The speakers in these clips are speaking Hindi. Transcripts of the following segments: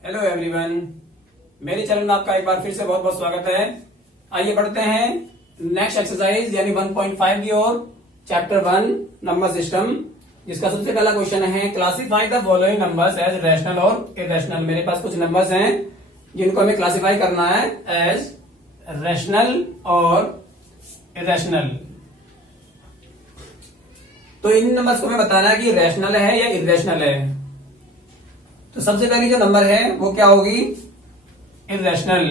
हेलो एवरीवन, मेरे चैनल में आपका एक बार फिर से बहुत बहुत स्वागत है। आइए बढ़ते हैं नेक्स्ट एक्सरसाइज यानी 1.5 की ओर, चैप्टर 1 नंबर सिस्टम, जिसका सबसे पहला क्वेश्चन है classify the following numbers as rational और इरेशनल। मेरे पास कुछ नंबर्स हैं जिनको हमें क्लासिफाई करना है एज रैशनल और इरेशनल। तो इन नंबर्स को हमें बताना है कि रैशनल है या इरेशनल है। तो सबसे पहली जो नंबर है वो क्या होगी? इरेशनल।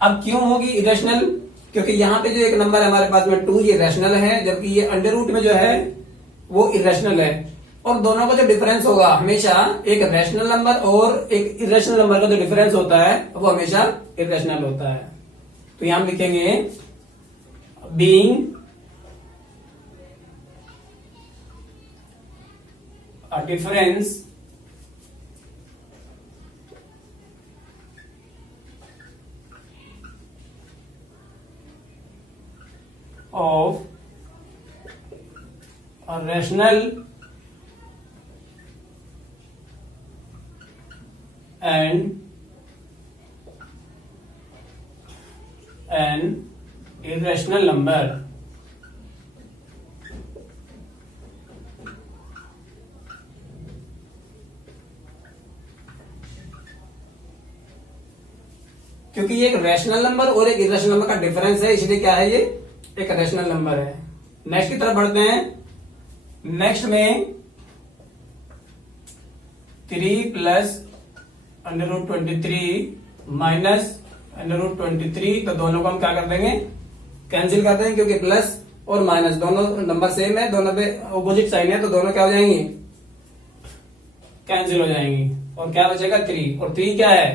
अब क्यों होगी इरेशनल? क्योंकि यहां पे जो एक नंबर है हमारे पास में 2, ये रैशनल है, जबकि ये अंडर रूट में जो है वो इरेशनल है। और दोनों का जो डिफरेंस होगा हमेशा, एक रैशनल नंबर और एक इरेशनल नंबर का जो डिफरेंस होता है वो हमेशा इरेशनल होता है। तो यहां हम लिखेंगे being a difference of a rational and an irrational number। क्योंकि ये एक रैशनल नंबर और एक इरेशनल नंबर का डिफरेंस है, इसलिए क्या है, ये एक रैशनल नंबर है। नेक्स्ट की तरफ बढ़ते हैं। नेक्स्ट में 3 प्लस √23 माइनस √23, तो दोनों को हम क्या कर देंगे? कैंसिल कर देंगे, क्योंकि प्लस और माइनस दोनों नंबर सेम है, दोनों पे ऑपोजिट साइन है, तो दोनों क्या हो जाएंगी? कैंसिल हो जाएंगी। और क्या बचेगा? 3। और 3 क्या है?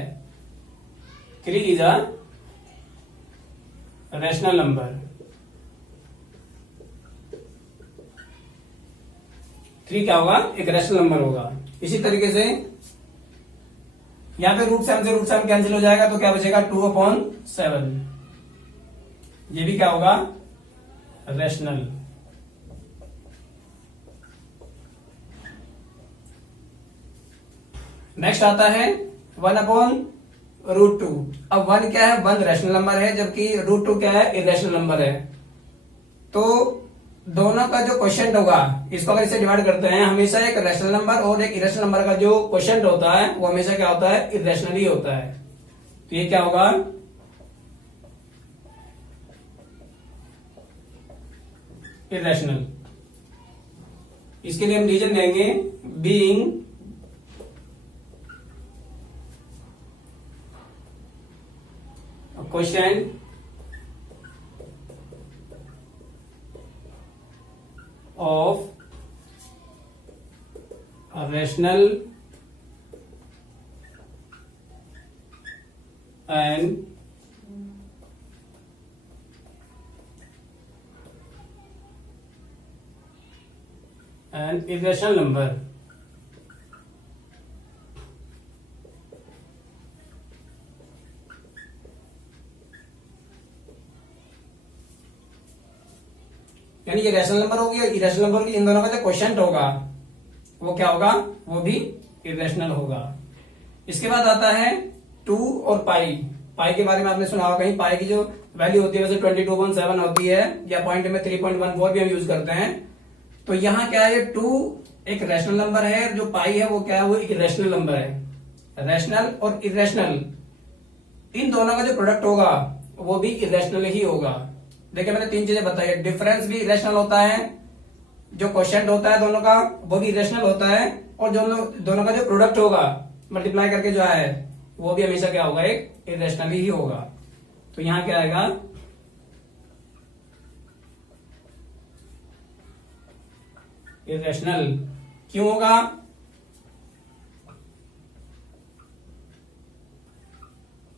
3 इज अ रैशनल नंबर। 3 क्या होगा? एक रैशनल नंबर होगा। इसी तरीके से यहां पे रूट से हम कैंसिल हो जाएगा, तो क्या बचेगा? 2/7। ये भी क्या होगा? रैशनल। नेक्स्ट आता है 1/√2। अब 1 क्या है? 1 रैशनल नंबर है, जबकि √2 क्या है? इरेशनल नंबर है। तो दोनों का जो क्वोशिएंट होगा, इसको अगर इसे डिवाइड करते हैं, हमेशा एक रैशनल नंबर और एक इरेशनल नंबर का जो क्वोशिएंट होता है वो हमेशा क्या होता है? इरेशनल ही होता है। तो ये क्या होगा? इरेशनल। इसके लिए हम रीजन देंगे being quotient of a rational and an irrational number। यानी ये रैशनल नंबर होगी और इरेशनल नंबर होगी, इन दोनों का जो क्वोशिएंट होगा वो क्या होगा? वो भी इरेशनल होगा। इसके बाद आता है 2 और पाई। पाई के बारे में आपने सुना होगा कहीं। पाई की जो वैल्यू होती है वैसे 22.7 होती है, या पॉइंट में 3.14 भी हम यूज करते हैं। तो यहाँ क्या है? 2 एक रैशनल नंबर है, जो पाई है वो क्या है? वो एक इरेशनल नंबर है। रैशनल और इरेशनल इन दोनों का जो प्रोडक्ट होगा वो भी इरेशनल ही होगा। देखिए मैंने 3 चीजें बताई है। डिफरेंस भी इरेशनल होता है, जो क्वोशिएंट होता है दोनों का वो भी इरेशनल होता है, और दोनों का जो प्रोडक्ट होगा मल्टीप्लाई करके जो है वो भी हमेशा क्या होगा? एक इरेशनल ही होगा। तो यहां क्या आएगा? इरेशनल। क्यों होगा?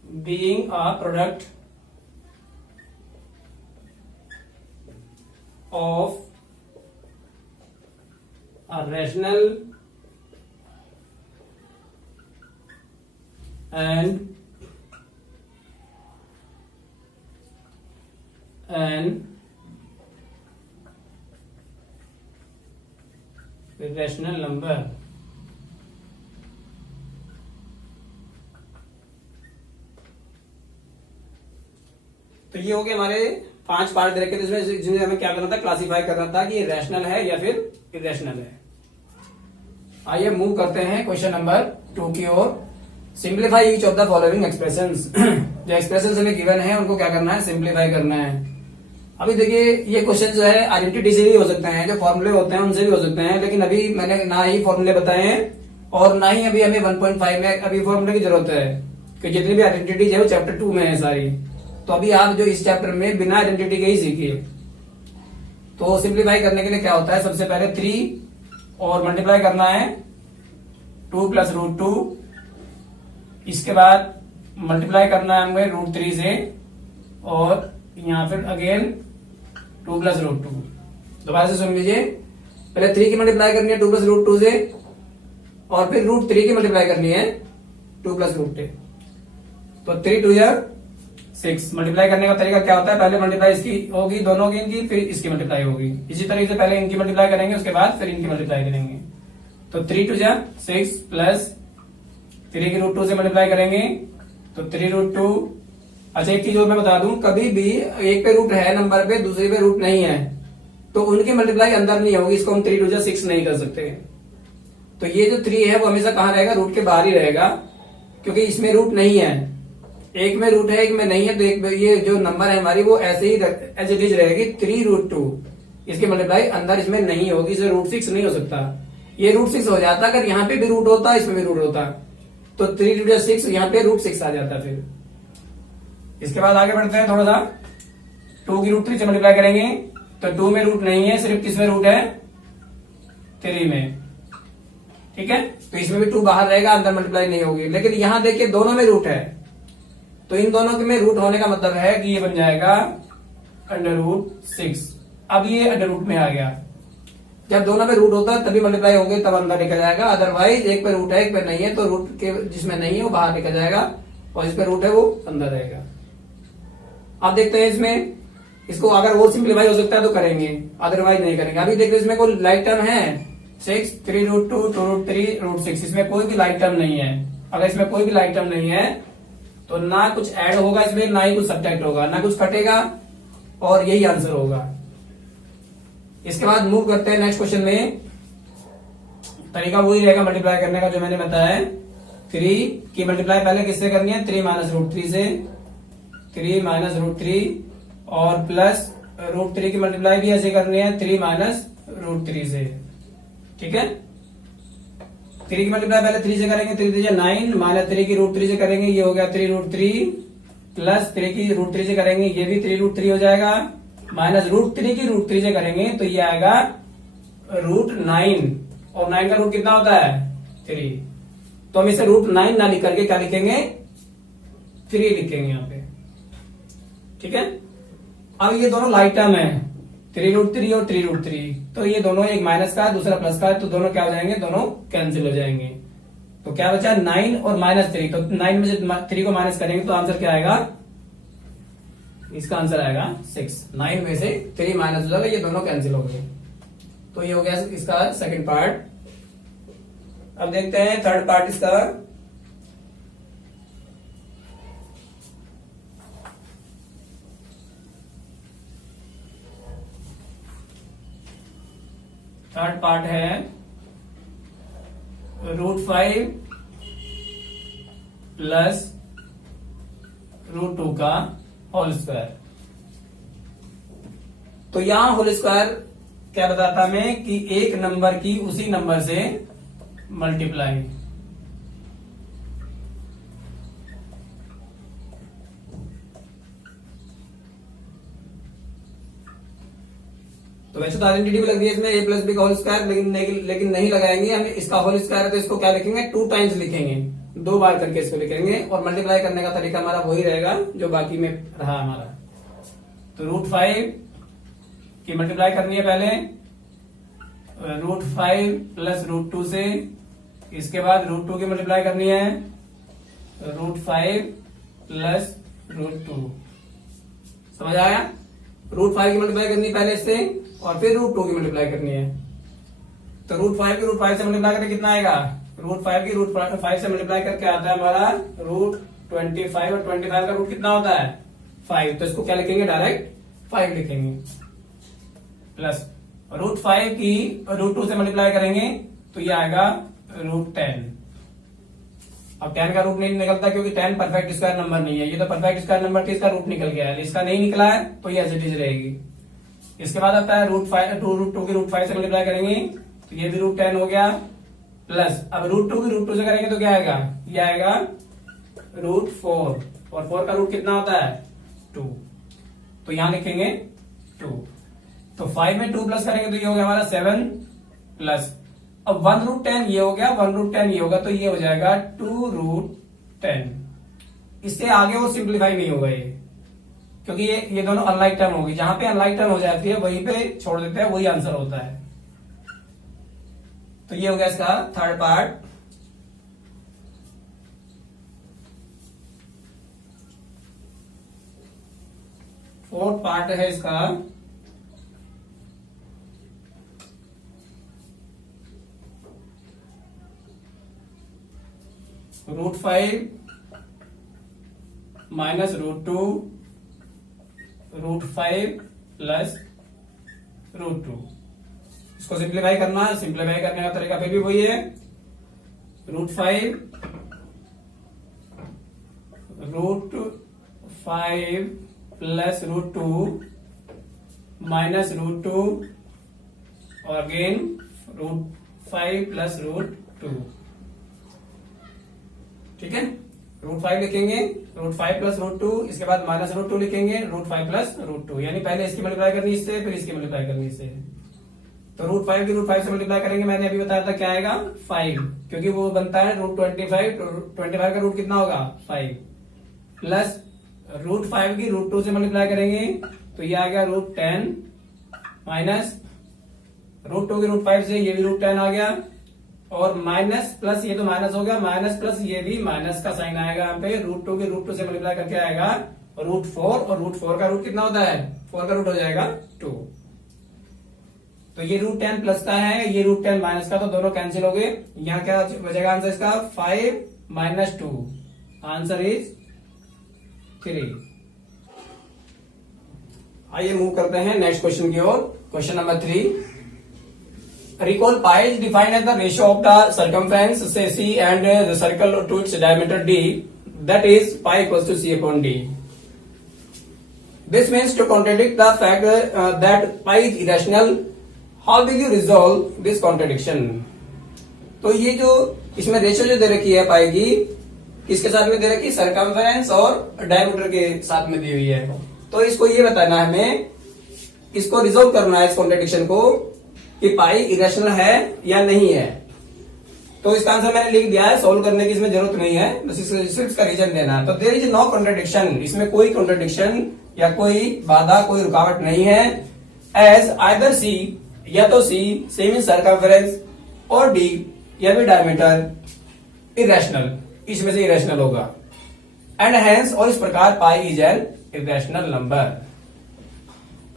Being a product of a rational and an irrational number. तो ये हो गए हमारे 5 पार्ट दे रखे थे इसमें, जिन्हें हमें क्या करना था, क्लासिफाई करना था कि रैशनल है या फिर इरेशनल है। आइए मूव करते हैं क्वेश्चन नंबर 2 की ओर। Simplify each of the following expressions. जो एक्सप्रेशंस हमें गिवन है उनको क्या करना है, सिंप्लीफाई करना है। अभी देखिए ये क्वेश्चन जो है आइडेंटिटी से भी हो सकते हैं, जो फॉर्मूले होते हैं उनसे भी हो सकते हैं, लेकिन अभी मैंने ना ही फॉर्मूले बताए हैं और ना ही अभी हमें 1.5 में अभी फॉर्मूले की जरूरत है, कि जितनी भी आइडेंटिटीज है वो चैप्टर 2 में है सारी। तो अभी आप जो इस चैप्टर में बिना आइडेंटिटी के ही सीखिए। तो सिंप्लीफाई करने के लिए क्या होता है, सबसे पहले 3 और मल्टीप्लाई करना है 2 + √2। इसके बाद मल्टीप्लाई करना है हमें √3 से, और यहां फिर अगेन 2 + √2। दोबारा से सुन लीजिए, पहले 3 की मल्टीप्लाई करनी है 2 + √2 से, और फिर √3 की मल्टीप्लाई करनी है 2 + √2। तो 3 2 या 6। मल्टीप्लाई करने का तरीका क्या होता है, पहले मल्टीप्लाई इसकी होगी दोनों की इनकी, फिर इसकी मल्टीप्लाई होगी। इसी तरीके से पहले इनकी मल्टीप्लाई करेंगे, उसके बाद फिर इनकी मल्टीप्लाई करेंगे। तो 3 2 या 6 प्लस 3 की √2 से मल्टीप्लाई करेंगे तो 3 √2। अच्छा एक चीज और मैं बता दूं, कभी भी एक पे रूट है नंबर पे, दूसरे पे रूट नहीं है, तो उनकी मल्टीप्लाई अंदर नहीं होगी, इसको हम 3 2 या 6 नहीं कर सकते। तो ये जो 3 है वो हमेशा कहाँ रहेगा, रूट के बाहर ही रहेगा, क्योंकि इसमें रूट नहीं है। एक में रूट है, एक में नहीं है, तो एक ये जो नंबर है हमारी वो ऐसे ही एज इट इज रहेगी 3 √2। इसकी मल्टीप्लाई अंदर इसमें नहीं होगी, इसे √6 नहीं हो सकता। ये √6 हो जाता अगर यहाँ पे भी रूट होता, इसमें भी रूट होता, तो 3 2 6 यहाँ पे √6 आ जाता। फिर इसके बाद आगे बढ़ते हैं थोड़ा सा। 2 की √3 से मल्टीप्लाई करेंगे तो 2 में रूट नहीं है, सिर्फ किसमें रूट है, 3 में। ठीक है, तो इसमें भी 2 बाहर रहेगा, अंदर मल्टीप्लाई नहीं होगी। लेकिन यहां देखिए दोनों में रूट है, तो इन दोनों के में रूट होने का मतलब है कि ये बन जाएगा √6। अब ये अंडर में आ गया। जब दोनों में रूट होता है तभी मल्टीप्लाई होंगे, तब अंदर लिखा जाएगा। अदरवाइज एक पे रूट है एक पे नहीं है, तो रूट के जिसमें नहीं है वो बाहर लिखा जाएगा, और जिस पे रूट है वो अंदर रहेगा। अब देखते हैं इसमें, इसको अगर वो सिंप्लीफाई हो सकता है तो करेंगे, अदरवाइज नहीं करेंगे। अभी देखते इसमें कोई लाइक टर्म है 6 3 √2 2 √3 √6, इसमें कोई भी लाइक टर्म नहीं है। अगर इसमें कोई भी लाइक टर्म नहीं है तो ना कुछ ऐड होगा इसमें, ना ही कुछ सब्ट्रैक्ट होगा, ना कुछ कटेगा, और यही आंसर होगा। इसके बाद मूव करते हैं नेक्स्ट क्वेश्चन में। तरीका वही रहेगा मल्टीप्लाई करने का जो मैंने बताया। 3 की मल्टीप्लाई पहले किससे करनी है, 3 - √3 से, 3 - √3, और प्लस √3 की मल्टीप्लाई भी ऐसे करनी है 3 - √3 से। ठीक है, 3 की मल्टीप्लाई पहले 3 से करेंगे, 3 3 9, -3 की √3 से करेंगे, ये हो गया 3 √3, प्लस 3 की √3 से करेंगे, ये भी 3 √3 हो जाएगा, -√3 की √3 से करेंगे तो ये आएगा √9, और 9 का रूट कितना होता है, 3। तो हम इसे √9 ना लिख करके क्या लिखेंगे, 3 लिखेंगे यहाँ पे। ठीक है, अब ये दोनों लाइक टर्म है, 3 √3 और 3 √3, तो ये दोनों, एक माइनस का है दूसरा प्लस का है, तो दोनों क्या हो जाएंगे, दोनों कैंसिल हो जाएंगे। तो क्या बचा, 9 और -3, तो 9 में से 3 को माइनस करेंगे तो आंसर क्या आएगा, इसका आंसर आएगा 6। 9 में से 3 माइनस हो जाएगा, ये दोनों कैंसिल हो गए। तो ये हो गया इसका सेकंड पार्ट। अब देखते हैं थर्ड पार्ट इसका। थर्ड पार्ट है √5 प्लस √2 का होल स्क्वायर। तो यहां होल स्क्वायर क्या बताता हमें कि एक नंबर की उसी नंबर से मल्टीप्लाई। तो वैसे तो आइडेंटिटी भी लग रही है इसमें a + b का होल स्क्वायर, लेकिन नहीं लगाएंगे हम। इसका होल स्क्वायर है तो इसको क्या लिखेंगे, 2 टाइम्स लिखेंगे, 2 बार करके इसको लिखेंगे, और मल्टीप्लाई करने का तरीका हमारा वही रहेगा जो बाकी में रहा हमारा। तो √5 की मल्टीप्लाई करनी है पहले √5 प्लस √2 से, इसके बाद √2 की मल्टीप्लाई करनी है √5 प्लस √2। समझ आया, √5 की मल्टीप्लाई करनी है पहले इससे, और फिर √2 की मल्टीप्लाई करनी है। तो √5 की √5 से मल्टीप्लाई करके कितना आएगा, √5 की √5 से मल्टीप्लाई करके आता है हमारा √25, और 25 का रूट कितना होता है 5, तो इसको क्या लिखेंगे, डायरेक्ट 5 लिखेंगे, प्लस √5 की √2 से मल्टीप्लाई करेंगे तो ये आएगा √10। अब 10 का रूट नहीं निकलता क्योंकि 10 परफेक्ट स्क्वायर नंबर नहीं है, ये तो परफेक्ट स्क्वायर नंबर थी, इसका रूट निकल गया है, इसका नहीं निकला है तो ये एज इट इज रहेगी। इसके बाद आता है √2 की √5 से मल्टीप्लाई करेंगे तो ये भी √10 हो गया, प्लस अब √2 की √2 से करेंगे तो क्या आएगा, ये आएगा √4, और 4 का रूट कितना होता है 2, तो यहां लिखेंगे 2। तो 5 में 2 प्लस करेंगे तो ये हो गया हमारा 7, प्लस अब 1√10 ये हो गया, 1√10 ये होगा, तो ये हो जाएगा 2√10। इससे आगे वो सिंप्लीफाई नहीं होगा ये, क्योंकि ये दोनों अनलाइक टर्म होगी, जहां पे अनलाइक टर्म हो जाती है वहीं पे छोड़ देते हैं, वही आंसर होता है। तो ये हो गया इसका थर्ड पार्ट। फोर्थ पार्ट है इसका √5 माइनस √2 √5 प्लस √2। इसको सिंप्लीफाई करना है, सिंप्लीफाई करने का तरीका फिर भी वही है, √5 प्लस √2 माइनस √2 और अगेन √5 प्लस √2, ठीक है। √5 लिखेंगे, √5 प्लस √2, इसके बाद माइनस √2 लिखेंगे, √5 प्लस √2, यानी पहले इसकी मल्टीप्लाई करनी इससे, फिर इसकी मल्टीप्लाई करनी इससे। तो √5 की √5 से मल्टीप्लाई करेंगे, मैंने अभी बताया था क्या आएगा 5, क्योंकि वो बनता है √25, 25 का रूट कितना होगा 5, प्लस √5 की √2 से मल्टीप्लाई करेंगे तो ये आएगा √10, माइनस √2 की √5 से ये भी √10 आ गया, और माइनस प्लस ये तो माइनस हो गया, माइनस प्लस ये भी माइनस का साइन आएगा यहाँ पे, √2 की √2 से मल्टीप्लाई करके आएगा √4, और √4 का रूट कितना होता है 4 का रूट हो जाएगा 2। तो ये √10 प्लस का है, ये √10 माइनस का, तो दोनों कैंसिल हो गए। यहाँ क्या बचेगा आंसर इसका 5 माइनस 2, आंसर इज 3। आइए मूव करते हैं नेक्स्ट क्वेश्चन की ओर। Question number 3, recall pi is defined as the ratio of the circumference say C and the circle to its diameter D, that is pi equals to C upon D. This means to contradict the fact that pi is irrational. How will you resolve this contradiction? तो ये जो इसमें रेशियो जो दे रखी है पाई की, किसके साथ में दे रखी है, सर्कमफेरेंस और डायमीटर के साथ में दी हुई है। तो इसको ये बताना है हमें, इसको रिजोल्व करना है इस कॉन्ट्रडिक्शन को कि पाई इरेशनल है या नहीं है। तो इसका आंसर मैंने लिख दिया है, सोल्व करने की इसमें जरूरत नहीं है, बस सिर्फ इसका रीजन देना है। तो देयर इज नो कॉन्ट्रडिक्शन, इसमें कोई कॉन्ट्रडिक्शन या कोई बाधा, कोई रुकावट नहीं है। एज आइदर सी, या तो सी सेम इन सर्कमफेरेंस, और डी या फिर डायमीटर इरेशनल, इसमें से इरेशनल होगा। एंड हेंस, और इस प्रकार pi is an irrational number.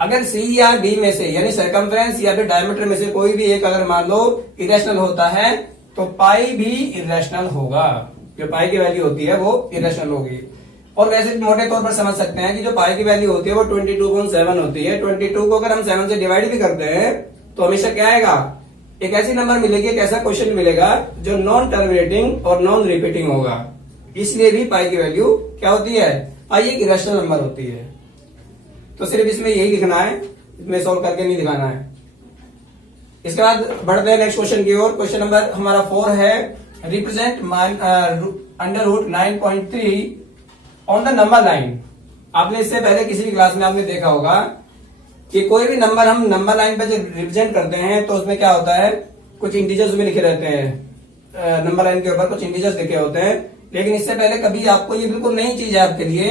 अगर सी या डी में से, यानी सर्कमफ्रेंस या फिर डायमीटर में से कोई भी एक अगर मान लो इरेशनल होता है तो पाई भी इरेशनल होगा, जो पाई की वैल्यू होती है वो इरेशनल होगी। और वैसे मोटे तौर पर समझ सकते हैं कि जो पाई की वैल्यू होती है वो 22.7 होती है। 22 को अगर हम 7 से डिवाइड भी करते हैं तो हमेशा क्या आएगा, एक ऐसी नंबर मिलेगी, एक ऐसा क्वेश्चन मिलेगा जो नॉन टर्मिनेटिंग और नॉन रिपीटिंग होगा। इसलिए भी पाई की वैल्यू क्या होती है, पाई एक इरेशनल नंबर होती है। तो सिर्फ इसमें यही लिखना है, इसमें सॉल्व करके नहीं दिखाना है। इसके बाद बढ़ते हैं नेक्स्ट क्वेश्चन की ओर। क्वेश्चन नंबर हमारा 4 है, represent √9.3 on the number line. आपने इससे पहले किसी भी क्लास में आपने देखा होगा कि कोई भी नंबर हम नंबर लाइन पे जब रिप्रेजेंट करते हैं तो उसमें क्या होता है, कुछ इंटीजर्स में लिखे रहते हैं, नंबर लाइन के ऊपर कुछ इंटीजर्स लिखे होते हैं। लेकिन इससे पहले कभी आपको ये बिल्कुल नई चीज है आपके लिए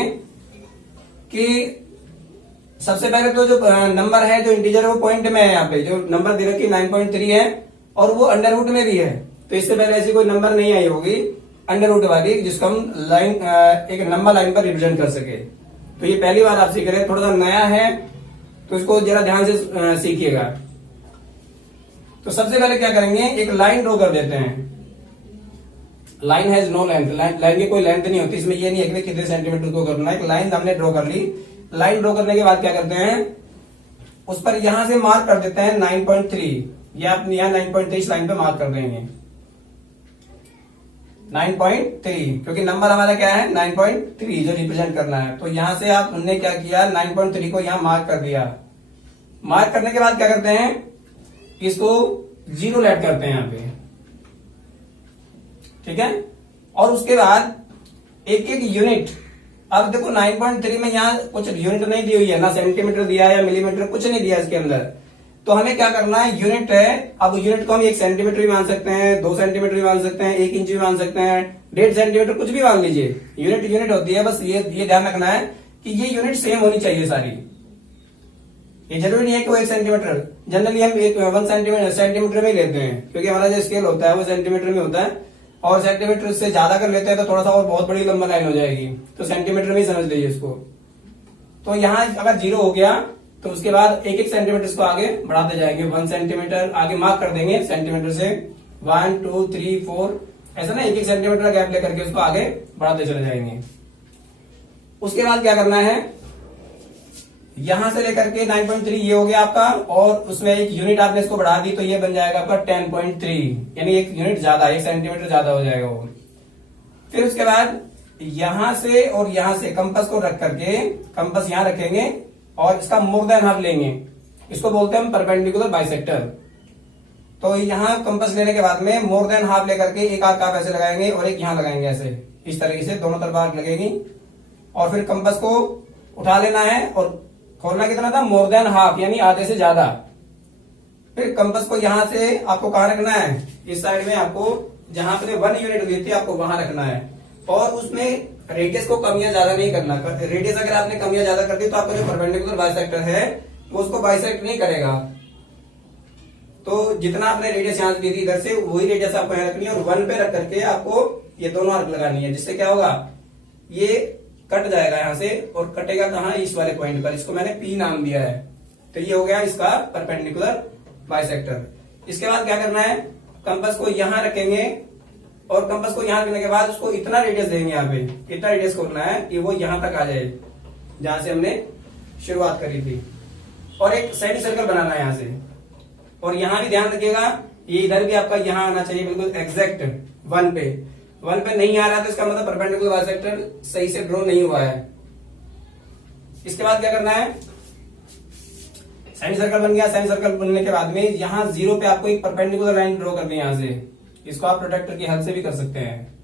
कि सबसे पहले तो जो नंबर है, जो इंटीजर है वो पॉइंट में है। यहाँ पे जो नंबर दे रखी 9.3 है और वो अंडर रूट में भी है। तो इससे पहले ऐसी कोई नंबर नहीं आई होगी अंडर रूट वाली जिसको हम लाइन एक नंबर लाइन पर रिप्रेजेंट कर सके। तो ये पहली बार आप सीख रहे हैं, थोड़ा सा नया है तो इसको जरा ध्यान से सीखिएगा। तो सबसे पहले क्या करेंगे, एक लाइन ड्रॉ कर देते हैं। Line has no length, line की कोई लेंथ नहीं होती, इसमें ये नहीं है कि कितने सेंटीमीटर को करना है। एक लाइन हमने ड्रॉ कर ली। लाइन ड्रॉ करने के बाद क्या करते हैं, उस पर यहां से मार्क कर देते हैं 9.3, या आप यहाँ 9.3 लाइन पे मार्क कर देंगे 9.3, क्योंकि नंबर हमारा क्या है 9.3 जो रिप्रेजेंट करना है। तो यहां से आप हमने क्या किया, 9.3 को यहां मार्क कर दिया। मार्क करने के बाद क्या करते हैं, इसको 0 ऐड करते हैं यहां पे, ठीक है। और उसके बाद एक एक यूनिट, अब देखो 9.3 में यहाँ कुछ यूनिट नहीं दी हुई है, ना सेंटीमीटर दिया है या मिलीमीटर, कुछ नहीं दिया इसके अंदर। तो हमें क्या करना है, यूनिट है। अब यूनिट को हम 1 सेंटीमीटर भी मान सकते हैं, 2 सेंटीमीटर भी मान सकते हैं, 1 इंच भी मान सकते हैं, 1.5 सेंटीमीटर, कुछ भी मान लीजिए। यूनिट यूनिट होती है, बस ये ध्यान रखना है कि ये यूनिट सेम होनी चाहिए सारी। ये जरूरी नहीं है कि वो 1 सेंटीमीटर, जनरली हम 1 सेंटीमीटर में लेते हैं, क्योंकि हमारा जो स्केल होता है वो सेंटीमीटर में होता है, और सेंटीमीटर से ज्यादा कर लेते हैं तो थोड़ा सा और बहुत बड़ी लंबा लाइन हो जाएगी, तो सेंटीमीटर में ही समझ लीजिए इसको। तो यहाँ अगर 0 हो गया तो उसके बाद 1 सेंटीमीटर इसको आगे बढ़ाते जाएंगे, 1 सेंटीमीटर आगे मार्क कर देंगे सेंटीमीटर से, 1 2 3 4 ऐसा ना 1 सेंटीमीटर गैप लेकर के उसको आगे बढ़ाते चले जाएंगे। उसके बाद क्या करना है, यहां से लेकर के 9.3 ये हो गया आपका, और उसमें 1 यूनिट आपने इसको बढ़ा दी तो ये बन जाएगा आपका 10.3, यानी 1 यूनिट ज्यादा, 1 सेंटीमीटर ज्यादा हो जाएगा वो। फिर उसके बाद यहां से और यहां से कंपास को रख करके, कंपास यहां रखेंगे और इसका मोर देन हाफ लेंगे, इसको बोलते हैं हम परपेंडिकुलर बाइसेक्टर। तो यहां कंपास लेने के बाद में मोर देन हाफ लेकर के एक आर्क आप ऐसे लगाएंगे और एक यहां लगाएंगे, ऐसे इस तरीके से दोनों तरफ आर्क लगेगी। और फिर कंपास को उठा लेना है और खोलना कितना था, मोर देन हाफ, यानी आधे से ज्यादा। फिर कंपास को यहां से आपको कहां रखना है, इस साइड में, आपको जहां पे 1 यूनिट दी थी आपको वहां रखना है। और उसमें रेडियस को कम या ज्यादा नहीं करना। रेडियस अगर आपने कम या ज्यादा कर दी तो आपका जो परपेंडिकुलर बाइसेक्टर है वो उसको बाइसेक्ट नहीं करेगा। तो जितना आपने रेडियस यहां से दी थी इधर से, वही रेडियस आपको यहां रखनी है और 1 पे रख करके आपको ये दोनों आर्क लगानी है, जिससे क्या होगा, ये कट जाएगा यहां से और कटेगा कहां, इस वाले पॉइंट पर। इसको मैंने P नाम दिया है। तो ये हो गया इसका परपेंडिकुलर बाइसेक्टर। इसके बाद क्या करना है, कंपास को यहां रखेंगे और कंपास को यहां रखने के बाद उसको इतना रेडियस देंगे, यहाँ पे इतना रेडियस खोलना है कि वो यहां तक आ जाए जहां से हमने शुरुआत करी थी। और एक सेमी सर्कल बनाना है यहां से। और यहां भी ध्यान रखिएगा, ये इधर भी आपका यहां आना चाहिए बिल्कुल एग्जैक्ट 1 पे। 1 पे नहीं आ रहा तो इसका मतलब परपेंडिकुलर बाइसेक्टर सही से ड्रॉ नहीं हुआ है। इसके बाद क्या करना है, सेमी सर्कल बन गया। सेमी सर्कल बनने के बाद में यहां 0 पे आपको एक परपेंडिकुलर लाइन ड्रॉ करनी है यहां से। इसको आप प्रोटेक्टर की हेल्प से भी कर सकते हैं।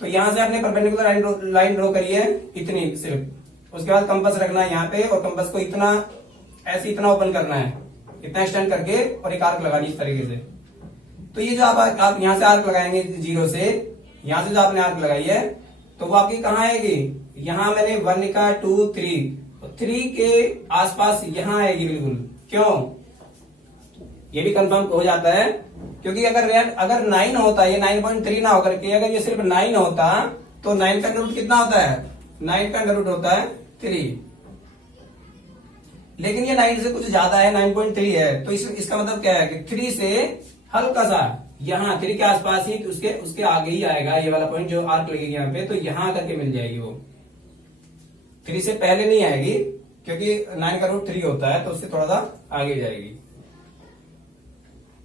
तो यहां से आपने परपेंडिकुलर लाइन ड्रॉ करी है इतनी सिर्फ। उसके बाद कंपास रखना है यहाँ पे और कंपास को इतना ऐसे इतना ओपन करना है, इतना एक्सटेंड करके और एक आर्क लगानी इस तरीके से। तो ये जो आप यहां से आर्क लगाएंगे 0 से, यहां से जो आपने आर्क लगाई है तो वो आपकी कहां आएगी, यहां मैंने 1 लिखा, 2 3 के आसपास यहां आएगी बिल्कुल। क्यों, ये भी कंफर्म हो जाता है क्योंकि अगर 9 होता, ये 9.3 ना होकर के अगर ये सिर्फ 9 होता तो 9 का रूट कितना होता है, 9 का रूट होता है 3। लेकिन ये 9 से कुछ ज्यादा है, 9.3 है। तो इसका मतलब क्या है कि 3 से हल्का सा यहाँ 3 के आसपास ही, उसके आगे ही आएगा ये वाला पॉइंट जो आर्क लगेगी यहाँ पे, तो यहां करके मिल जाएगी वो। 3 से पहले नहीं आएगी क्योंकि 9 का रूट 3 होता है, तो उससे थोड़ा सा आगे जाएगी।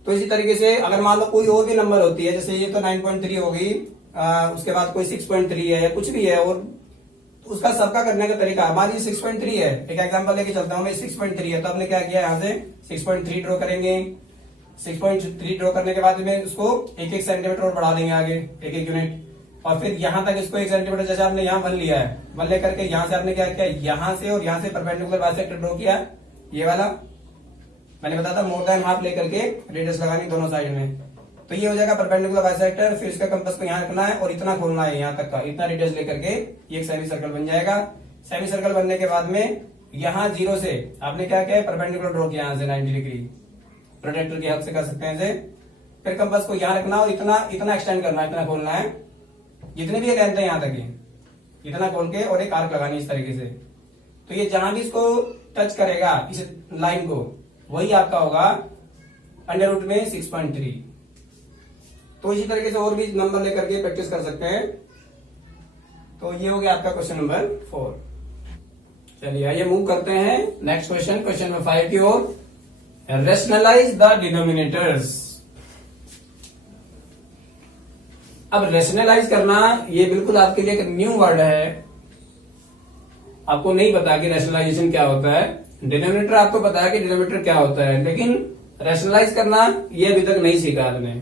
तो इसी तरीके से अगर मान लो कोई और भी नंबर होती है, जैसे ये तो 9.3 हो गई, उसके बाद कोई 6.3 है या कुछ भी है, और उसका सबका करने का तरीका, हमारी 6.3 है, एक एग्जांपल लेके चलता हूं मैं, 6.3 है तो आपने क्या किया, यहाँ से 6.3 ड्रॉ करेंगे। 6.3 ड्रॉ करने के बाद में उसको 1 सेंटीमीटर और बढ़ा देंगे आगे, 1 यूनिट, और फिर यहां तक इसको 1 सेंटीमीटर, जैसे आपने यहाँ 1 लिया है, 1 लेकर के यहां से आपने क्या किया, यहां से और यहां से परपेंडिकुलर बाइसेक्टर ड्रॉ किया, ये वाला मैंने बताया था, मोर देन हाफ लेकर के रेडियस लगानी दोनों साइड में। तो ये हो जाएगा परपेंडिकुलर बाइसेक्टर। फिर इसका कंपास को यहाँ रखना है और इतना खोलना है यहाँ तक का, इतना रेडियस लेकर के ये एक सेमी सर्कल बन जाएगा। सेमी सर्कल बनने के बाद में यहाँ 0 से आपने क्या किया, परपेंडिकुलर ड्रॉ किया यहाँ से 90 डिग्री, प्रोटेक्टर की हेल्प से कर सकते हैं इसे। फिर कंपास को यहाँ रखना और इतना एक्सटेंड करना है, इतना खोलना है, जितने भी लेंथ है यहाँ तक ही इतना खोल के और एक आर्क लगानी इस तरीके से। तो ये जहां भी इसको टच करेगा इस लाइन को, वही आपका होगा अंडर रूट में 6.3। तो इसी तरीके से और भी नंबर लेकर के प्रैक्टिस कर सकते हैं। तो ये हो गया आपका क्वेश्चन नंबर 4। चलिए आइए मूव करते हैं नेक्स्ट क्वेश्चन, क्वेश्चन नंबर 5 की ओर। Rationalise the denominators. अब रैशनलाइज करना ये बिल्कुल आपके लिए एक न्यू वर्ड है। आपको नहीं पता कि रैशनलाइजेशन क्या होता है। डिनोमिनेटर आपको पता है कि डिनोमिनेटर क्या होता है, लेकिन रैशनलाइज करना ये अभी तक नहीं सीखा आपने।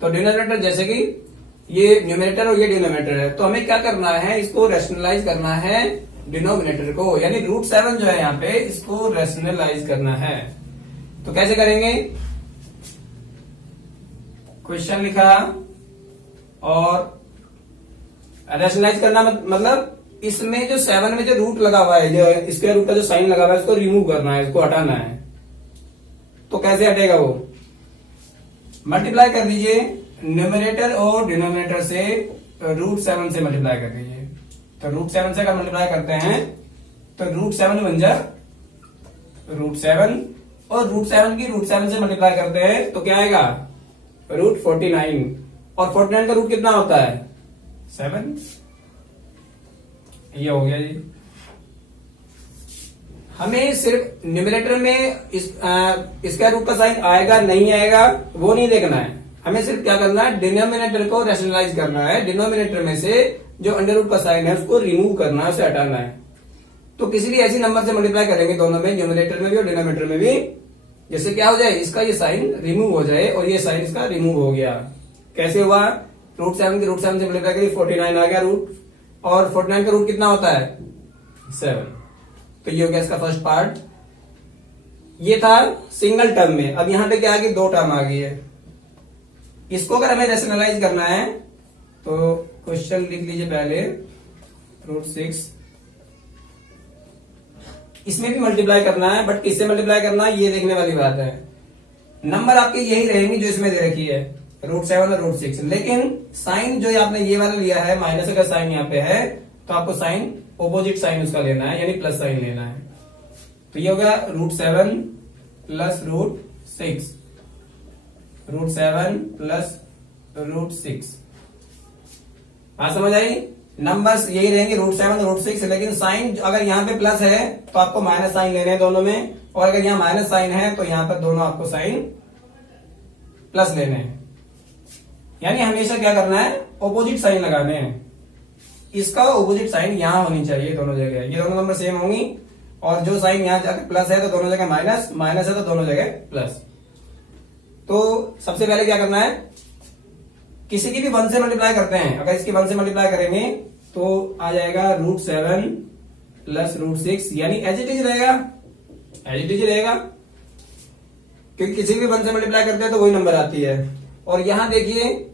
तो डिनोमिनेटर जैसे कि ये न्यूमरेटर और ये डिनोमिनेटर है, तो हमें क्या करना है, इसको रैशनलाइज करना है डिनोमिनेटर को, यानी √7 जो है यहाँ पे इसको रैशनलाइज करना है। तो कैसे करेंगे, क्वेश्चन लिखा और रैशनलाइज करना मतलब इसमें जो 7 में जो रूट लगा हुआ है, जो स्क्वायर रूट का जो साइन लगा हुआ है, इसको रिमूव करना है, इसको हटाना है। तो कैसे हटेगा वो, मल्टीप्लाई कर दीजिए न्यूमरेटर और डिनोमिनेटर से √7 से मल्टीप्लाई कर दीजिए। तो √7 से अगर मल्टीप्लाई करते हैं तो √7 बन जाए √7, और √7 की √7 से मल्टीप्लाई करते हैं तो क्या आएगा √49, और 49 का रूट कितना होता है 7। ये हो गया जी। हमें सिर्फ न्यूमरेटर में इसका रूट का साइन आएगा नहीं आएगा वो नहीं देखना है, हमें सिर्फ क्या करना है, डिनोमिनेटर को रैशनलाइज करना है। डिनोमिनेटर में से जो अंडर रूट का साइन है उसको रिमूव करना है, उसे हटाना है। तो किसी भी ऐसी नंबर से मल्टीप्लाई करेंगे दोनों में, न्यूमरेटर में भी और डिनोमिनेटर में भी, जैसे क्या हो जाए, इसका ये साइन रिमूव हो जाए और ये साइन इसका रिमूव हो गया। कैसे हुआ, √7 की √7 से मल्टीप्लाई करिए 49 आ गया रूट, और 49 का रूट कितना होता है 7। तो ये हो गया इसका फर्स्ट पार्ट। ये था सिंगल टर्म में। अब यहां पे क्या आ गई, 2 टर्म आ गई है। इसको अगर हमें रैशनलाइज करना है तो क्वेश्चन लिख लीजिए पहले, √6। इसमें भी मल्टीप्लाई करना है, बट किससे मल्टीप्लाई करना है ये देखने वाली बात है। नंबर आपके यही रहेंगे जो इसमें दे रखी है, √7 और √6, लेकिन साइन जो आपने ये वाला लिया है, माइनस का साइन यहाँ पे है, तो आपको साइन ऑपोजिट साइन उसका लेना है, यानी प्लस साइन लेना है। तो ये हो गया √7 प्लस √6, √7 प्लस √6। बात समझ आई, नंबर्स यही रहेंगे √7 और √6, लेकिन साइन अगर यहाँ पे प्लस है तो आपको माइनस साइन लेने हैं दोनों में, और अगर यहाँ माइनस साइन है तो यहाँ पर दोनों आपको साइन प्लस लेने हैं। यानी हमेशा क्या करना है, ऑपोजिट साइन लगाने हैं। इसका ऑपोजिट साइन यहां होनी चाहिए दोनों जगह, ये दोनों नंबर सेम होंगी, और जो साइन यहां जाकर प्लस है तो दोनों जगह माइनस, माइनस है तो दोनों जगह प्लस। तो सबसे पहले क्या करना है, किसी की भी 1 से मल्टीप्लाई करते हैं, अगर इसकी 1 से मल्टीप्लाई करेंगे तो आ जाएगा √7 प्लस √6, यानी एज इट इज रहेगा, एज इट इज रहेगा, क्योंकि किसी भी 1 से मल्टीप्लाई करते हैं तो वही नंबर आती है। और यहां देखिए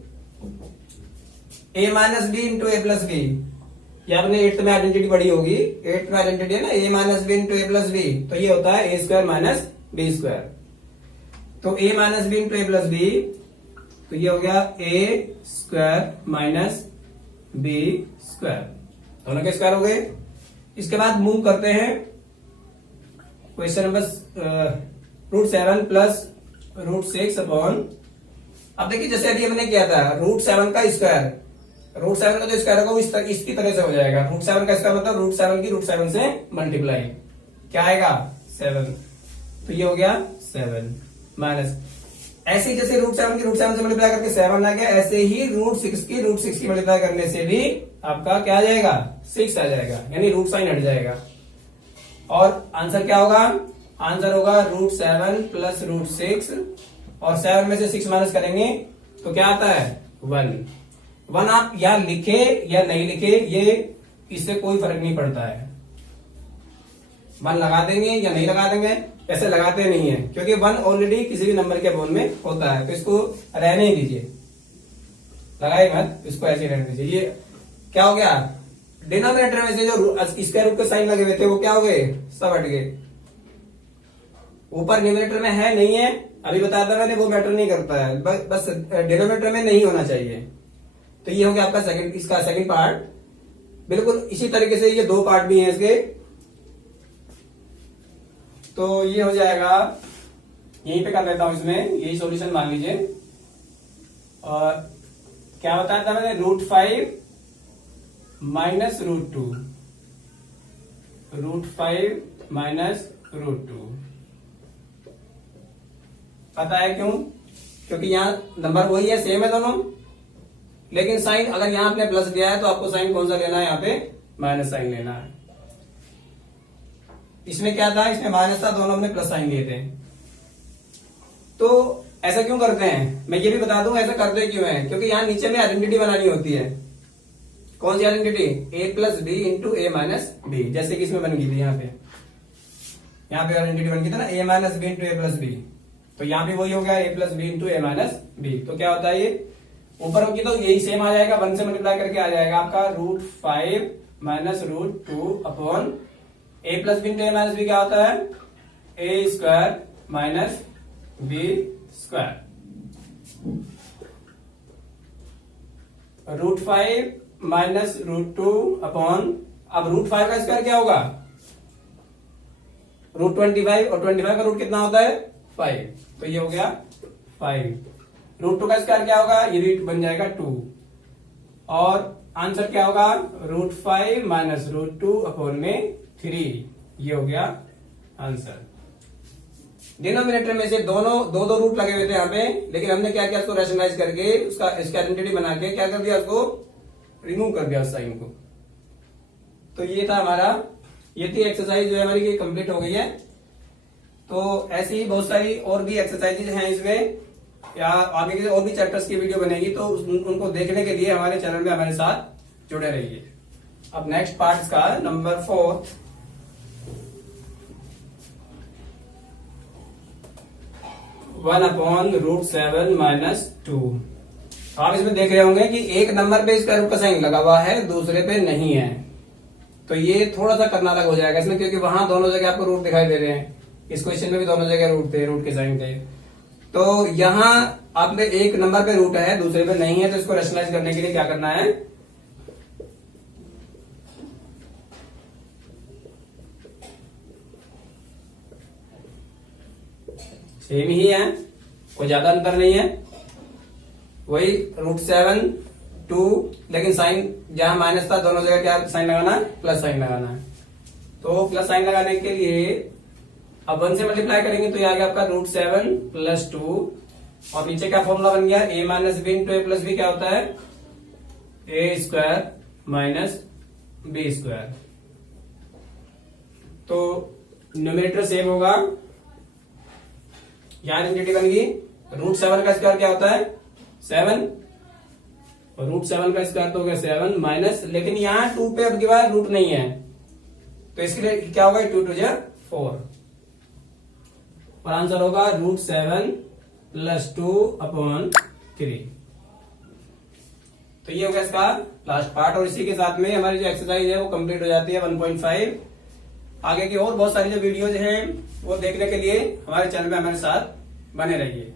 a minus B into A plus B, ये आपने 8th में आइडेंटिटी पढ़ी होगी, 8th में आइडेंटिटी है ना, a minus B into A plus B, तो ये होता है a² माइनस b²। तो a minus B into A plus B, तो ये हो गया a² माइनस b², दोनों के स्क्वायर हो गए। इसके बाद मूव करते हैं क्वेश्चन नंबर √7 प्लस √6 अपॉन, अब देखिए जैसे अभी हमने किया था √7 का स्क्वायर, √7 का जो स्क्वायर होगा वो इसकी तरह से हो जाएगा। √7 का स्क्वायर मतलब √7 की √7 से मल्टीप्लाई, क्या आएगा 7, तो ये हो गया 7 माइनस, ऐसे ही जैसे √7 की √7 से मल्टीप्लाई करके 7 आ गया, ऐसे ही √6 की √6 की मल्टीप्लाई करने से भी आपका क्या आ जाएगा 6 आ जाएगा, यानी रूट साइन हट जाएगा। और आंसर क्या होगा, आंसर होगा √7 प्लस √6, और 7 में से 6 माइनस करेंगे तो क्या आता है 1। आप या लिखे या नहीं लिखे, ये इससे कोई फर्क नहीं पड़ता है। 1 लगा देंगे या नहीं लगा देंगे, ऐसे लगाते नहीं है, क्योंकि 1 ऑलरेडी किसी भी नंबर के बोन में होता है, तो इसको रहने ही दीजिए, लगाए मत, इसको ऐसे रहने दीजिए। ये क्या हो गया, डिनोमिनेटर में से जो स्क्वायर रूट के साइन लगे हुए थे वो क्या हो गए, सब हट गए। ऊपर न्यूमरेटर में है नहीं है, अभी बताया था मैंने, वो मैटर नहीं करता है, बस डिनोमिनेटर में नहीं होना चाहिए। तो ये हो गया आपका इसका सेकंड पार्ट। बिल्कुल इसी तरीके से ये 2 पार्ट भी हैं इसके, तो ये हो जाएगा यहीं पे कर लेता हूं, इसमें यही सॉल्यूशन मान लीजिए। और क्या बताया था मैंने, √5 माइनस √2, √5 माइनस √2। पता है क्यों? क्योंकि यहाँ नंबर वही है, सेम है दोनों, लेकिन साइन अगर यहाँ आपने प्लस दिया है तो आपको साइन कौन सा लेना है, यहाँ पे माइनस साइन लेना है। इसमें क्या था, इसमें माइनस था, दोनों हमने प्लस साइन लिए थे। तो ऐसा क्यों करते हैं, मैं ये भी बता दूं ऐसा करते क्यों है, क्योंकि यहाँ नीचे में आइडेंटिटी बनानी होती है। कौन सी identity, a+b into a minus b, जैसे कि इसमें बन गई थी यहाँ पे आइडेंटिटी बन गई थी ना, a-b इंटू a+b। तो यहाँ पे वही हो गया a+b into a minus B. तो क्या होता है, ये ऊपर होगी तो यही सेम आ जाएगा, 1 से मल्टीप्लाई करके आ जाएगा आपका √5 minus √2 upon a+b into a minus B. क्या होता है, a² minus b²। √5 minus √2 upon, अब √5 का स्क्वायर क्या होगा, √25, और 25 का रूट कितना होता है, 5। तो ये हो गया 5। √2 का स्क्वायर क्या होगा, ये रूट बन जाएगा 2। और आंसर क्या होगा, √5 माइनस √2 अपॉन में 3। ये हो गया आंसर। डिनोमिनेटर में से दोनों दो रूट लगे हुए थे यहाँ पे, लेकिन हमने क्या किया, उसको रैशनलाइज करके उसका इसका आइडेंटिटी बना के क्या कर दिया, उसको रिमूव कर दिया उस साइन को। तो ये था हमारा, ये थी एक्सरसाइज जो है हमारी, ये कंप्लीट हो गई है। तो ऐसी ही बहुत सारी और भी एक्सरसाइजेज हैं इसमें, या आगे के और भी चैप्टर्स की वीडियो बनेगी, तो उनको देखने के लिए हमारे चैनल में हमारे साथ जुड़े रहिए। अब नेक्स्ट पार्ट का नंबर 4, वन अपॉन √7 माइनस 2। आप इसमें देख रहे होंगे कि एक नंबर पे स्क्वायर रूट का साइन लगा हुआ है, दूसरे पे नहीं है। तो ये थोड़ा सा करना अलग हो जाएगा इसमें, क्योंकि वहां दोनों जगह आपको रूट दिखाई दे रहे हैं, इस क्वेश्चन में भी दोनों जगह रूट थे, रूट के साइन थे। तो यहाँ आपने एक नंबर पे रूट है, दूसरे पे नहीं है, तो इसको रैशनलाइज करने के लिए क्या करना है, सेम ही है, कोई ज्यादा अंतर नहीं है, वही √7 2, लेकिन साइन जहां माइनस था दोनों जगह क्या साइन लगाना है, प्लस साइन लगाना है। तो प्लस साइन लगाने के लिए अब 1 से मल्टीप्लाई करेंगे तो ये आ गया आपका √7 + 2, और नीचे क्या फॉर्मूला बन गया, a-b इंटू a+b क्या होता है, a² माइनस b²। तो न्यूमरेटर सेम होगा, यहां आइडेंटिटी बन गई। √7 का स्क्वायर क्या होता है, 7, और √7 का स्क्वायर तो हो गया 7 माइनस, लेकिन यहाँ 2 पे अब की बार रूट नहीं है, तो इसके लिए क्या होगा, 2 × 2 = 4, और आंसर होगा √7 + 2 अपॉन 3। तो ये हो गया इसका लास्ट पार्ट, और इसी के साथ में हमारी जो एक्सरसाइज है वो कंप्लीट हो जाती है 1.5। आगे की और बहुत सारी जो वीडियोज हैं वो देखने के लिए हमारे चैनल में हमारे साथ बने रहिए।